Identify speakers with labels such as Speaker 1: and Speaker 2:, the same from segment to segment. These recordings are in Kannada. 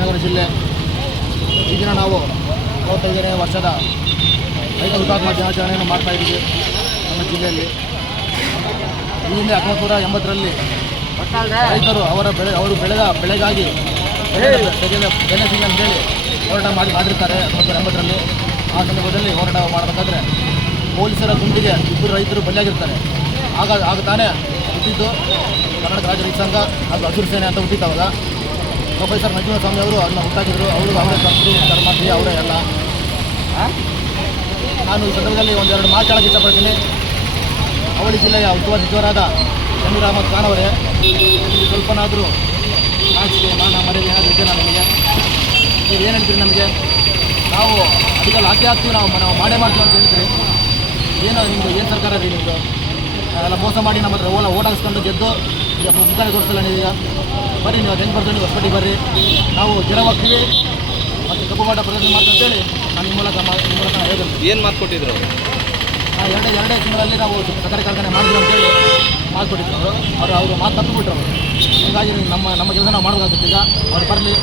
Speaker 1: ವಿಜಯನಗರ ಜಿಲ್ಲೆ. ಈ ದಿನ ನಾವು ಮೂವತ್ತೈದನೇ ವರ್ಷದ ರೈತ ಹುತಾತ್ಮ ದಿನಾಚರಣೆಯನ್ನು ಮಾಡ್ತಾ ಇದ್ದೀವಿ ನಮ್ಮ ಜಿಲ್ಲೆಯಲ್ಲಿ. ಈ ಹಿಂದೆ ಹತ್ತೊಂಬತ್ತು ನೂರ ಎಂಬತ್ತರಲ್ಲಿ ರೈತರು ಅವರ ಬೆಳೆ ಅವರು ಬೆಳೆದ ಬೆಳೆಗಾಗಿ ಬೆಲೆ ಬೆಲೆ ಸಿಗಲಿ ಅಂತೇಳಿ ಹೋರಾಟ ಮಾಡಿ ಮಾಡಿರ್ತಾರೆ ಹತ್ತೊಂಬತ್ತು ನೂರ ಎಂಬತ್ತರಲ್ಲಿ. ಆ ಸಂದರ್ಭದಲ್ಲಿ ಹೋರಾಟ ಮಾಡಬೇಕಾದ್ರೆ ಪೊಲೀಸರ ಗುಂಡಿಗೆ ಇಬ್ಬರು ರೈತರು ಬಲಿಯಾಗಿರ್ತಾರೆ. ಆಗ ಆಗ ತಾನೇ ಹುಟ್ಟಿದ್ದು ಕರ್ನಾಟಕ ರಾಜ್ಯ ರೈತ ಸಂಘ ಹಾಗೂ ಹಸಿರು ಸೇನೆ ಅಂತ ಹುಟ್ಟಿತ್ತು ಅವಾಗ. ಪ್ರೊಫೆಸರ್ ನಂಜುನ ಸ್ವಾಮಿ ಅವರು ಅದನ್ನ ಹುಟ್ಟಾಕಿದ್ರು. ಅವರು ಅವರೇ ಕರ್ತೃ ಧರ್ಮಾರ್ಥಿ ಅವರೇ ಎಲ್ಲ. ನಾನು ಈ ಸಂದರ್ಭದಲ್ಲಿ ಒಂದೆರಡು ಮಾತು ಹೇಳಕ್ಕೆ ಇಷ್ಟಪಡ್ತೀನಿ. ಅವಳಿ ಜಿಲ್ಲೆಯ ಉಸ್ತುವಾರಿ ಸಚಿವರಾದ ಜಮೀರ್ ಅಹಮದ್ ಖಾನ್ ಅವರೇ ಸ್ವಲ್ಪನಾದರೂ ನಾಚಿಕೆ ಮಾನ ಮರ್ಯಾದೆ ಏನಾದರೂ ಇದೆ ನಿಮಗೆ ನೀವು ಏನು ಹೇಳ್ತೀರಿ ನಮಗೆ? ನಾವು ಅದಕ್ಕೆಲ್ಲ ಹಾಕಿ ಹಾಕ್ತೀವಿ, ನಾವು ನಾವು ಮಾಡೇ ಮಾಡ್ತೀವಿ ಅಂತ ಹೇಳ್ತೀರಿ. ಏನೋ ನಿಮ್ಮದು ಏನು ಸರ್ಕಾರ ರೀ ನಿಮ್ಮದು ಅದೆಲ್ಲ ಮೋಸ ಮಾಡಿ ನಮ್ಮ ಹತ್ರ ಓಲ ಓಟ್ ಹಾಕ್ಸ್ಕೊಂಡು ಗೆದ್ದು ಈಗ ಮುಖಾನೆ ತೋರಿಸಲ್ಲ ನೀವೀಗ ಬರ್ರಿ ನೀವು ಹೆಂಗೆ ಬರ್ತೀವಿ ನೀವು ಹೊಸಪೇಟೆಗೆ ಬರ್ರಿ. ನಾವು ಗಿಡವಾಗ್ತೀವಿ ಮತ್ತು ಕಬ್ಬು ಮಾಡ ಪ್ರದರ್ಶನ ಮಾಡ್ತೀವಿ ಅಂತೇಳಿ ನಾನು ನಿಮ್ಮ ಮೂಲಕ ಈ ನಿಮ್ಮ ಮೂಲಕ ಹೇಳಿದ್ರು
Speaker 2: ಏನು ಮಾತು ಕೊಟ್ಟಿದ್ರು?
Speaker 1: ಆ ಎರಡೇ ಎರಡೇ ತಿಂಗಳಲ್ಲಿ ನಾವು ಸಕ್ಕರೆ ಕಾರ್ಖಾನೆ ಮಾಡಿದ್ವಿ ಅಂತೇಳಿ ಮಾತು ಕೊಟ್ಟಿದ್ರು ಅವರು. ಅವರು ಅವರು ಮಾತು ತಂದುಬಿಟ್ರು ಅವರು. ಹೀಗಾಗಿ ನಮ್ಮ ನಮ್ಮ ಕೆಲಸ ನಾವು ಮಾಡಬೇಕಾಗುತ್ತೆ ಈಗ. ಅವ್ರು ಬರಲಿ.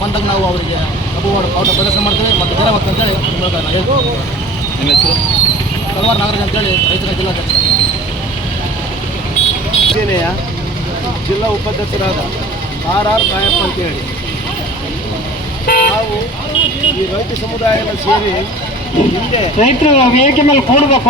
Speaker 1: ಬಂದಾಗ ನಾವು ಅವರಿಗೆ ಕಬ್ಬು ಮಾಡು ಔಟ ಪ್ರದರ್ಶನ ಮಾಡ್ತೀವಿ. ಮತ್ತು ಮಾಡ್ತೀವಿ ಅಂತೇಳಿ ನಿಮ್ಮ ಮೂಲಕ ನಾನು ಹೇಳ್ಬೋದು
Speaker 2: ನಿಮ್ಮ ಹೆಸರು?
Speaker 1: ಕಲವಾರು ನಾಗರಾಜ್ ಅಂತೇಳಿ ರೈತರ ಜಿಲ್ಲಾಧ್ಯಕ್ಷ.
Speaker 3: ಸೇನೆಯ ಜಿಲ್ಲಾ ಉಪಾಧ್ಯಕ್ಷರಾದ ಆರ್ ಆರ್ ಕಾಯಪ್ಪ ಅಂತೇಳಿ. ನಾವು ಈ ರೈತ ಸಮುದಾಯದ ಸೇರಿ ಹಿಂದೆ
Speaker 4: ರೈತರು ವೇದಿಕೆ ಮೇಲೆ ಕೂಡಬೇಕು?